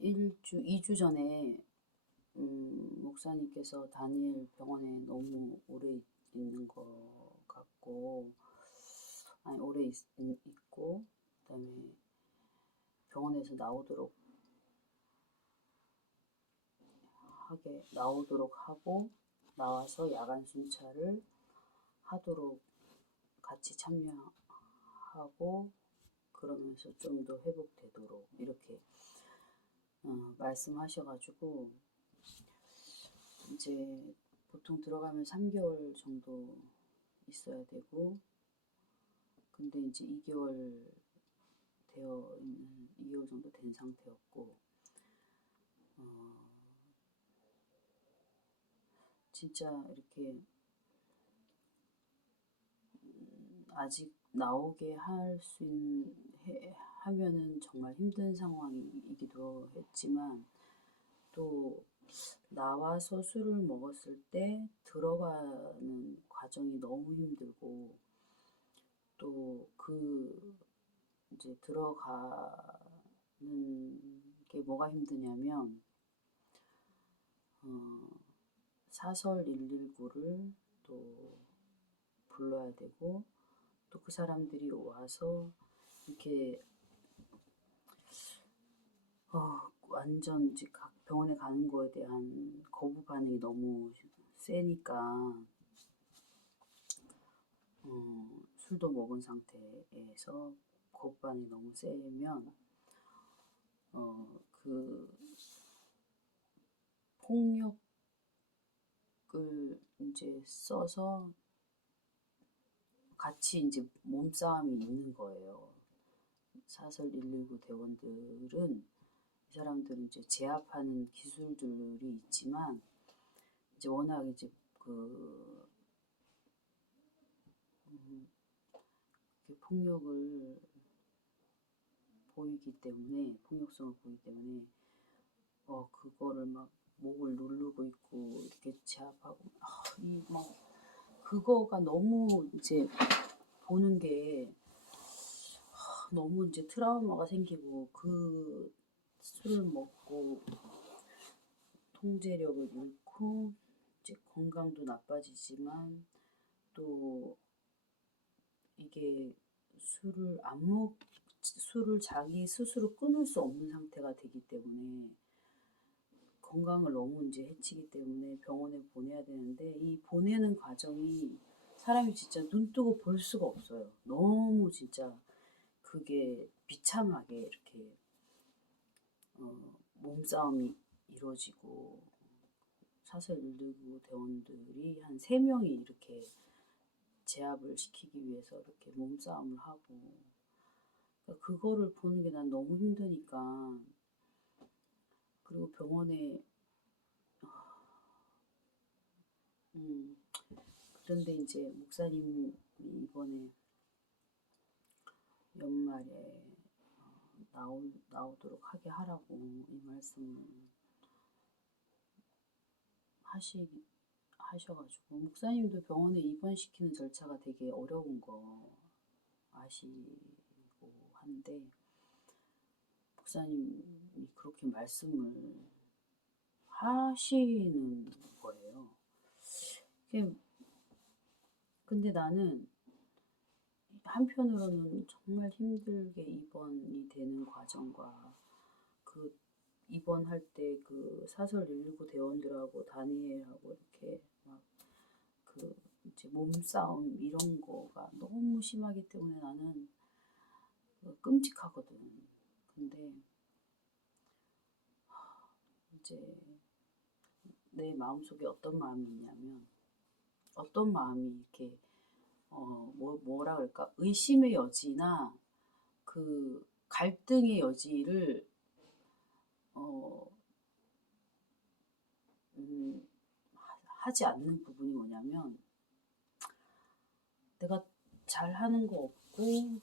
2주 전에 목사님께서 다니엘 병원에 너무 오래 있는 것 같고, 아니, 있고, 그다음에 병원에서 나오도록 하고, 나와서 야간 순찰을 하도록 같이 참여하고, 그러면서 좀 더 회복되도록 이렇게 말씀하셔가지고, 이제 보통 들어가면 3개월 정도 있어야 되고, 근데 이제 2개월 정도 된 상태였고, 진짜 이렇게 아직 나오게 하면은 정말 힘든 상황이기도 했지만, 또 나와서 술을 먹었을 때 들어가는 과정이 너무 힘들고, 또 이제 들어가는 게 뭐가 힘드냐면, 사설 119를 또 불러야 되고, 또 그 사람들이 와서 이렇게 완전 이제 각 병원에 가는 거에 대한 거부 반응이 너무 세니까, 술도 먹은 상태에서 거부 반응이 너무 세면 그 폭력을 이제 써서 같이 이제 몸싸움이 있는 거예요. 사설 119 대원들은, 이 사람들은 이제 제압하는 기술들이 있지만, 이제 워낙 이제 폭력성을 보이기 때문에, 그거를 막 목을 누르고 있고, 이렇게 제압하고, 그거가 너무 이제 보는 게 너무 이제 트라우마가 생기고, 그 술을 먹고 통제력을 잃고, 이제 건강도 나빠지지만, 또 이게 술을 자기 스스로 끊을 수 없는 상태가 되기 때문에, 건강을 너무 이제 해치기 때문에 병원에 보내야 되는데, 이 보내는 과정이 사람이 진짜 눈 뜨고 볼 수가 없어요. 너무 진짜 그게 비참하게 이렇게 몸싸움이 이루어지고, 사설 119 대원들이 한 3명이 이렇게 제압을 시키기 위해서 이렇게 몸싸움을 하고, 그러니까 그거를 보는 게 난 너무 힘드니까. 그리고 병원에 그런데 이제 목사님이 이번에 연말에 나오도록 하게 하라고 이 말씀을 하셔가지고, 목사님도 병원에 입원시키는 절차가 되게 어려운 거 아시고 한데, 목사님이 그렇게 말씀을 하시는 거예요. 근데 나는 한편으로는 정말 힘들게 입원이 되는 과정과, 그 입원할 때 그 사설 119 대원들하고 다니엘하고 이렇게 막 이제 몸싸움 이런 거가 너무 심하기 때문에 나는 끔찍하거든. 근데 이제 내 마음속에 어떤 마음이 있냐면, 어떤 마음이 이렇게 뭐라 그럴까, 의심의 여지나 그 갈등의 여지를 하지 않는 부분이 뭐냐면, 내가 잘하는 거 없고,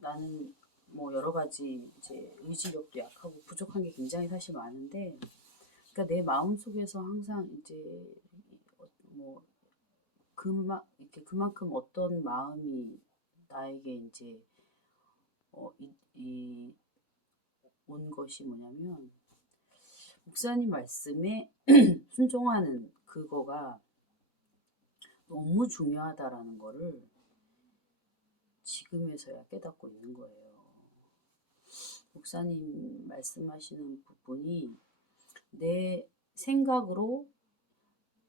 나는 뭐 여러 가지 이제 의지력도 약하고 부족한 게 굉장히 사실 많은데, 그러니까 내 마음 속에서 항상 이제 뭐 이렇게 그만큼 어떤 마음이 나에게 이제 온 것이 뭐냐면, 목사님 말씀에 순종하는 그거가 너무 중요하다라는 거를 지금에서야 깨닫고 있는 거예요. 목사님 말씀하시는 부분이 내 생각으로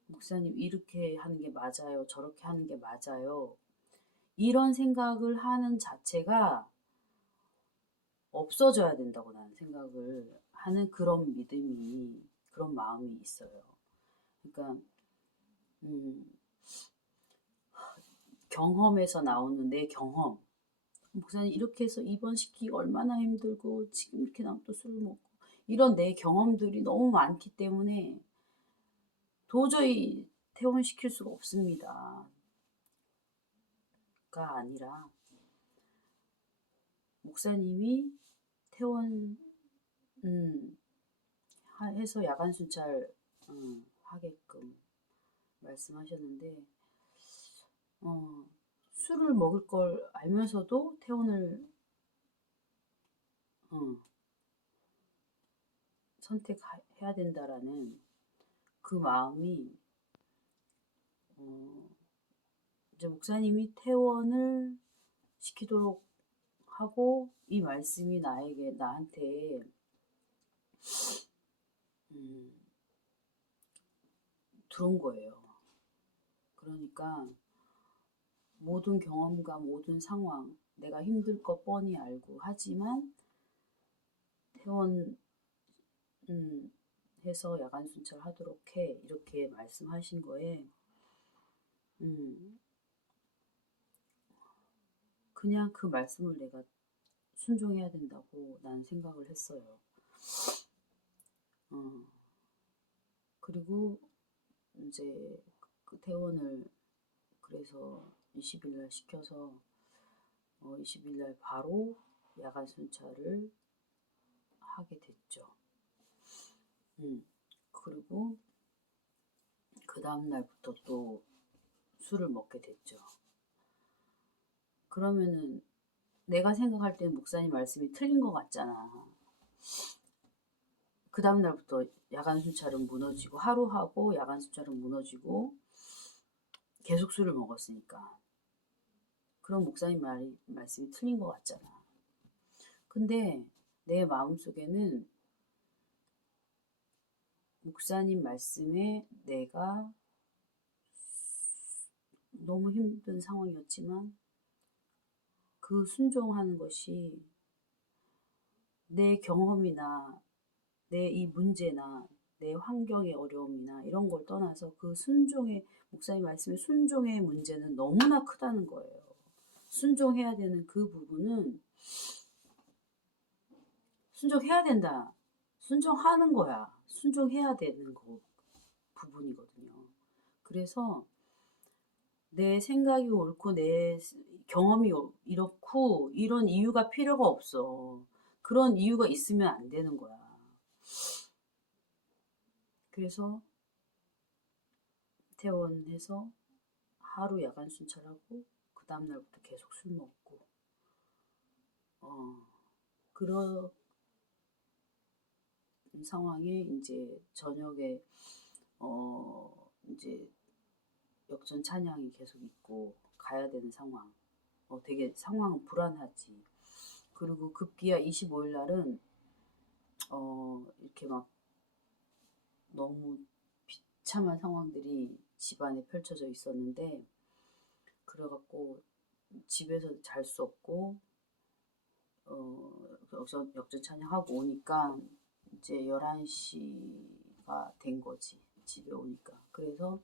목사님 이렇게 하는 게 맞아요, 저렇게 하는 게 맞아요, 이런 생각을 하는 자체가 없어져야 된다고 나는 생각을 하는 그런 믿음이, 그런 마음이 있어요. 그러니까 경험에서 나오는 내 경험, 목사님 이렇게 해서 입원시키기 얼마나 힘들고 지금 이렇게 나면 또 술을 먹고, 이런 내 경험들이 너무 많기 때문에 도저히 퇴원시킬 수가 없습니다. 가 아니라 목사님이 퇴원 해서 야간 순찰 하게끔 말씀하셨는데, 술을 먹을 걸 알면서도 퇴원을 선택해야 된다라는 그 마음이, 이제 목사님이 퇴원을 시키도록 하고 이 말씀이 나한테 들어온 거예요. 그러니까 모든 경험과 모든 상황, 내가 힘들 거 뻔히 알고, 하지만 퇴원 해서 야간 순찰 하도록 해, 이렇게 말씀하신 거에 그냥 그 말씀을 내가 순종해야 된다고 난 생각을 했어요. 그리고 이제 그 퇴원을 그래서 20일날 시켜서 20일날 바로 야간 순찰을 하게 됐죠. 그리고 그 다음날부터 또 술을 먹게 됐죠. 그러면은 내가 생각할 때는 목사님 말씀이 틀린 것 같잖아. 그 다음날부터 야간 순찰은 무너지고, 하루 하고 야간 순찰은 무너지고 계속 술을 먹었으니까. 그럼 목사님 말씀이 틀린 것 같잖아. 근데 내 마음속에는 목사님 말씀에 내가 너무 힘든 상황이었지만 그 순종하는 것이 내 경험이나 내 이 문제나 내 환경의 어려움이나 이런 걸 떠나서 그 목사님 말씀의 순종의 문제는 너무나 크다는 거예요. 순종해야 되는 그 부분은 순종해야 된다. 순종하는 거야. 순종해야 되는 부분이거든요. 그래서 내 생각이 옳고 내 경험이 이렇고 이런 이유가 필요가 없어. 그런 이유가 있으면 안 되는 거야. 그래서 퇴원해서 하루 야간 순찰하고 그 다음날부터 계속 술 먹고 그런 상황에 이제 저녁에 이제 역전 찬양이 계속 있고 가야 되는 상황. 되게 상황은 불안하지. 그리고 급기야 25일 날은 이렇게 막 너무 비참한 상황들이 집안에 펼쳐져 있었는데, 그래갖고 집에서 잘 수 없고 역전 찬양하고 오니까 이제 11시가 된 거지, 집에 오니까. 그래서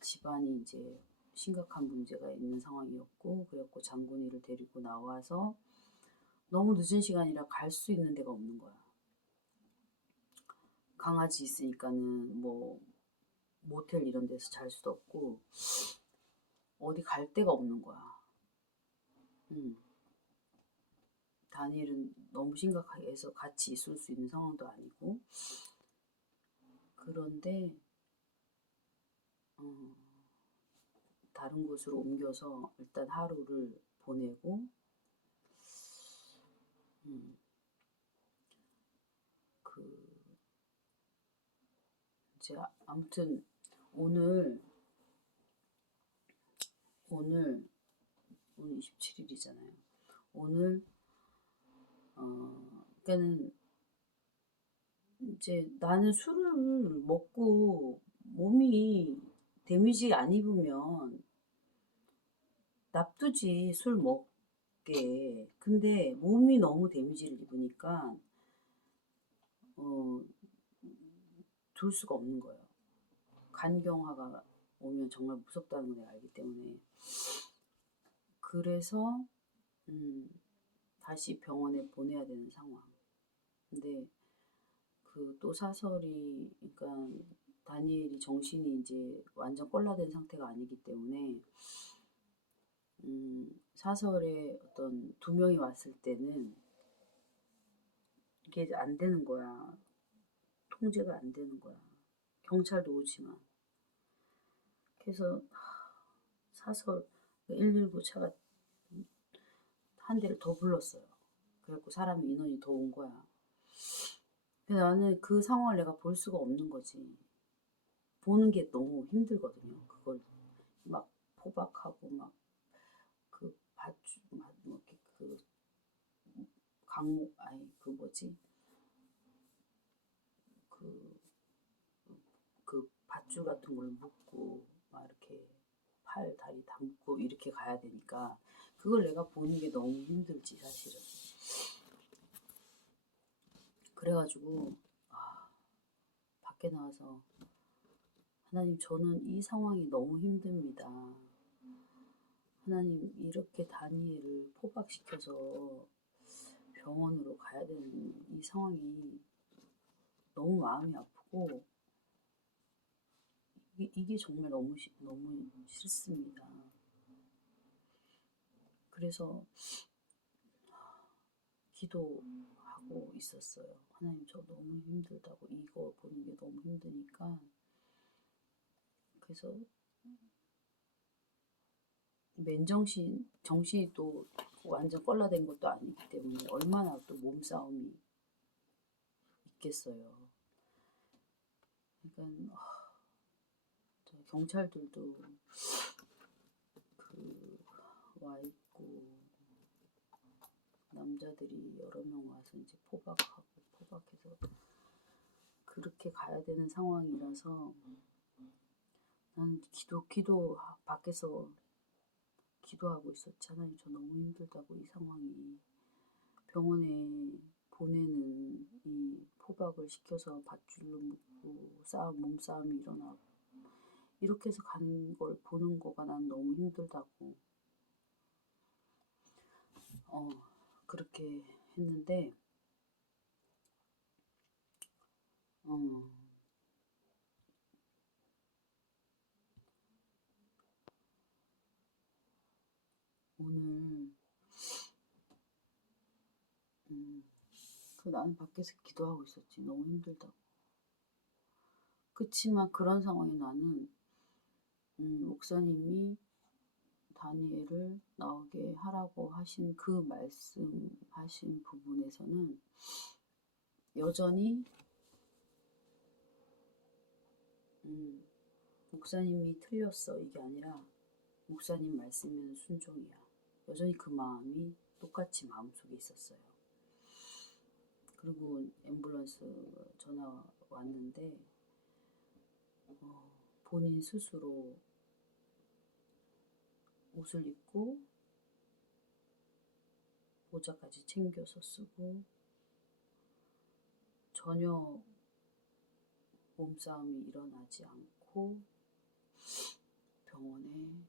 집안이 이제 심각한 문제가 있는 상황이었고, 그래갖고 장군이를 데리고 나와서 너무 늦은 시간이라 갈 수 있는 데가 없는 거야. 강아지 있으니까는 뭐 모텔 이런 데서 잘 수도 없고 어디 갈 데가 없는 거야. 다니엘은 너무 심각하게 해서 같이 있을 수 있는 상황도 아니고. 그런데 다른 곳으로 옮겨서 일단 하루를 보내고, 그 제가 아무튼 오늘 오늘 오늘 27일이잖아요. 오늘 그러니까는 이제 나는 술을 먹고 몸이 데미지 안 입으면 납두지 술 먹게. 근데 몸이 너무 데미지를 입으니까 어, 둘 수가 없는 거예요. 간경화가 오면 정말 무섭다는 걸 내가 알기 때문에. 그래서 다시 병원에 보내야 되는 상황. 근데 그 또 사설이, 그러니까 다니엘이 정신이 이제 완전 꼴라된 상태가 아니기 때문에 사설에 어떤 두 명이 왔을 때는 이게 안 되는 거야. 통제가 안 되는 거야. 경찰도 오지만. 그래서 사설 119 차가 한 대를 더 불렀어요. 그래갖고 사람 인원이 더 온 거야. 근데 나는 그 상황을 내가 볼 수가 없는 거지. 보는 게 너무 힘들거든요. 그걸 막 포박하고 막 그 밧줄 막 이렇게 그 강목 아니 그 뭐지 그 그 밧줄 같은 걸 묶고 막 이렇게 팔 다리 담고 이렇게 가야 되니까 그걸 내가 보는 게 너무 힘들지 사실은. 그래가지고 밖에 나와서 하나님, 저는 이 상황이 너무 힘듭니다. 하나님, 이렇게 다니엘을 포박시켜서 병원으로 가야 되는 이 상황이 너무 마음이 아프고 이게 정말 너무 싫습니다. 그래서 기도하고 있었어요. 하나님, 저 너무 힘들다고, 이거 보는 게 너무 힘드니까. 그래서 정신이 또 완전 껄라된 것도 아니기 때문에 얼마나 또 몸싸움이 있겠어요. 그러니까 경찰들도 와 있고 남자들이 여러 명 와서 이제 포박해서 그렇게 가야 되는 상황이라서 난 밖에서 기도하고 있었지. 하나님, 저 너무 힘들다고, 이 상황이 병원에 보내는 이 포박을 시켜서 밧줄로 묶고 몸싸움이 일어나고 이렇게 해서 가는 걸 보는 거가 난 너무 힘들다고 그렇게 했는데 오늘 나는 밖에서 기도하고 있었지. 너무 힘들다고. 그치만 그런 상황에 나는 목사님이 다니엘을 나오게 하라고 하신 그 말씀하신 부분에서는 여전히 목사님이 틀렸어 이게 아니라 목사님 말씀에는 순종이야. 여전히 그 마음이 똑같이 마음속에 있었어요. 그리고 앰뷸런스 전화 왔는데 본인 스스로 옷을 입고 모자까지 챙겨서 쓰고 전혀 몸싸움이 일어나지 않고 병원에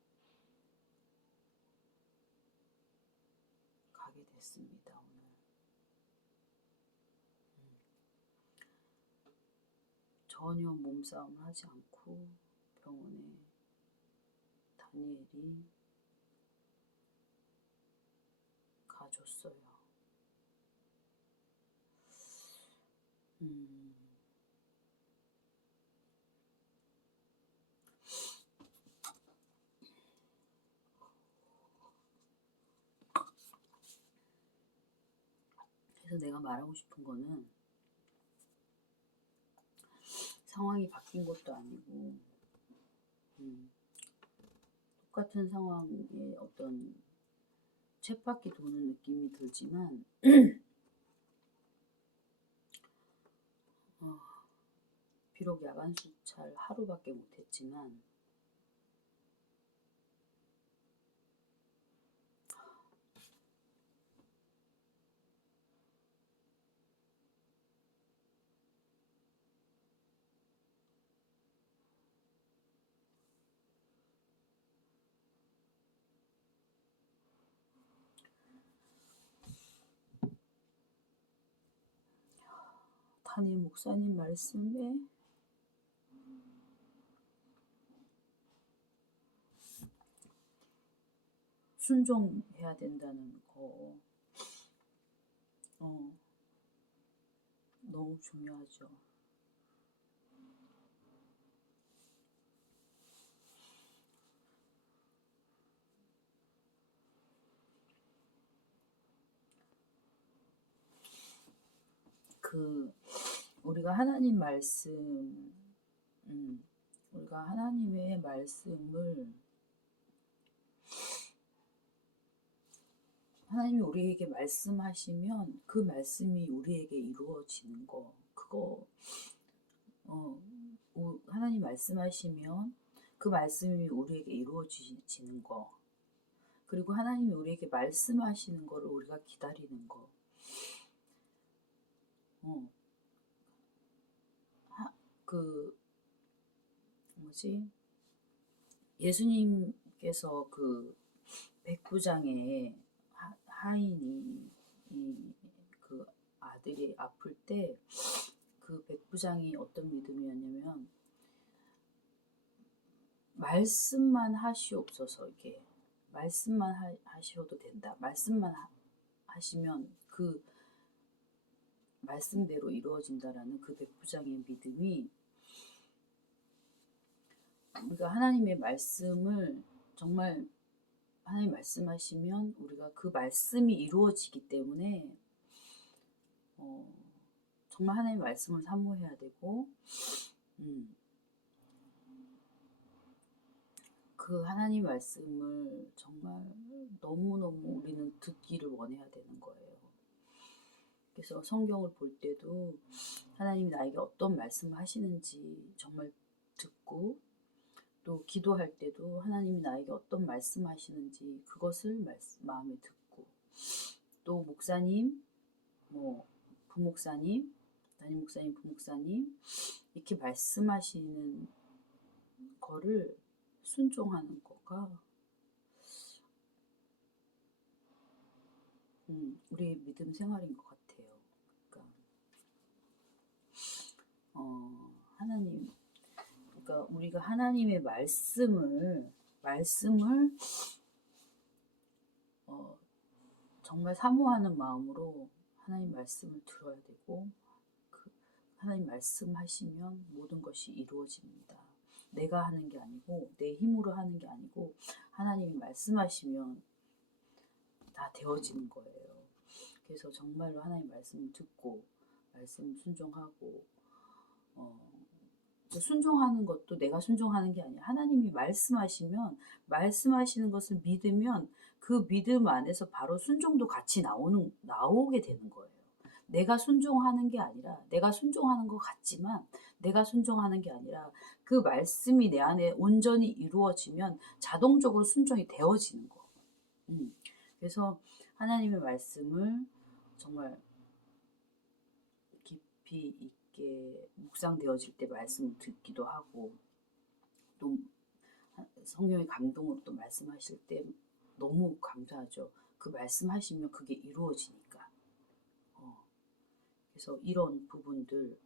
가게 됐습니다. 오늘 전혀 몸싸움을 하지 않고 병원에 다니엘이 가줬어요. 그래서 내가 말하고 싶은 거는 상황이 바뀐 것도 아니고 똑같은 상황에 어떤 쳇바퀴 도는 느낌이 들지만 비록 야간 수찰 하루밖에 못했지만 담임 목사님 말씀에 순종해야 된다는 거 너무 중요하죠. 우리가 하나님 말씀, 우리가 하나님의 말씀을 하나님이 우리에게 말씀하시면 그 말씀이 우리에게 이루어지는 거, 그거 하나님 말씀하시면 그 말씀이 우리에게 이루어지는 거, 그리고 하나님이 우리에게 말씀하시는 거를 우리가 기다리는 거. 예수님께서 그 백부장의 하인이 그 아들이 아플 때 그 백부장이 어떤 믿음이었냐면 말씀만 하시옵소서, 이게 말씀만 하셔도 된다. 말씀만 하시면 그 말씀대로 이루어진다라는 그 백부장의 믿음이, 우리가 하나님의 말씀을 정말 하나님 말씀하시면 우리가 그 말씀이 이루어지기 때문에 정말 하나님의 말씀을 사모해야 되고 그 하나님 말씀을 정말 너무너무 우리는 듣기를 원해야 되는 거예요. 그래서 성경을 볼 때도 하나님이 나에게 어떤 말씀을 하시는지 정말 듣고, 또 기도할 때도 하나님이 나에게 어떤 말씀 하시는지 그것을 마음에 듣고, 또 목사님, 부목사님, 담임 목사님, 부목사님 이렇게 말씀하시는 거를 순종하는 거가 우리의 믿음 생활인 것 같아요. 그러니까 그러니까 우리가 하나님의 말씀을 정말 사모하는 마음으로 하나님 말씀을 들어야 되고, 하나님 말씀하시면 모든 것이 이루어집니다. 내가 하는 게 아니고, 내 힘으로 하는 게 아니고, 하나님이 말씀하시면 다 되어지는 거예요. 그래서 정말로 하나님 말씀을 듣고 말씀 순종하고, 순종하는 것도 내가 순종하는 게 아니라 하나님이 말씀하시면, 말씀하시는 것을 믿으면 그 믿음 안에서 바로 순종도 같이 나오게 되는 거예요. 내가 순종하는 게 아니라, 내가 순종하는 것 같지만 내가 순종하는 게 아니라 그 말씀이 내 안에 온전히 이루어지면 자동적으로 순종이 되어지는 거. 그래서 하나님의 말씀을 정말 깊이 있게 묵상되어질 때 말씀을 듣기도 하고, 또 성령의 감동으로 또 말씀하실 때 너무 감사하죠. 그 말씀하시면 그게 이루어지니까. 그래서 이런 부분들,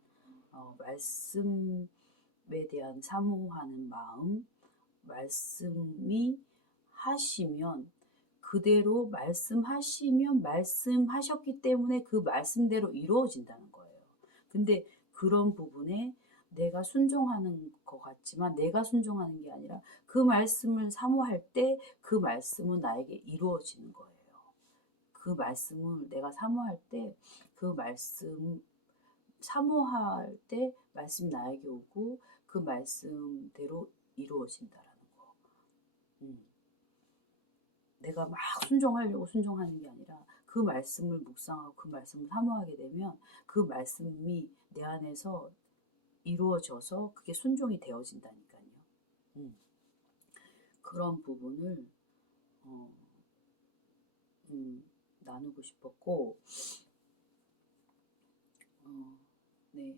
말씀에 대한 사모하는 마음, 말씀이 하시면 그대로 말씀하시면 말씀하셨기 때문에 그 말씀대로 이루어진다는 거예요. 근데 그런 부분에 내가 순종하는 것 같지만 내가 순종하는 게 아니라 그 말씀을 사모할 때 그 말씀은 나에게 이루어지는 거예요. 그 말씀을 내가 사모할 때 그 말씀 사모할 때 말씀 나에게 오고 그 말씀대로 이루어진다라는 거. 내가 막 순종하려고 순종하는 게 아니라 그 말씀을 묵상하고 그 말씀을 사모하게 되면 그 말씀이 내 안에서 이루어져서 그게 순종이 되어진다니까요. 그런 부분을 어, 나누고 싶었고, 네.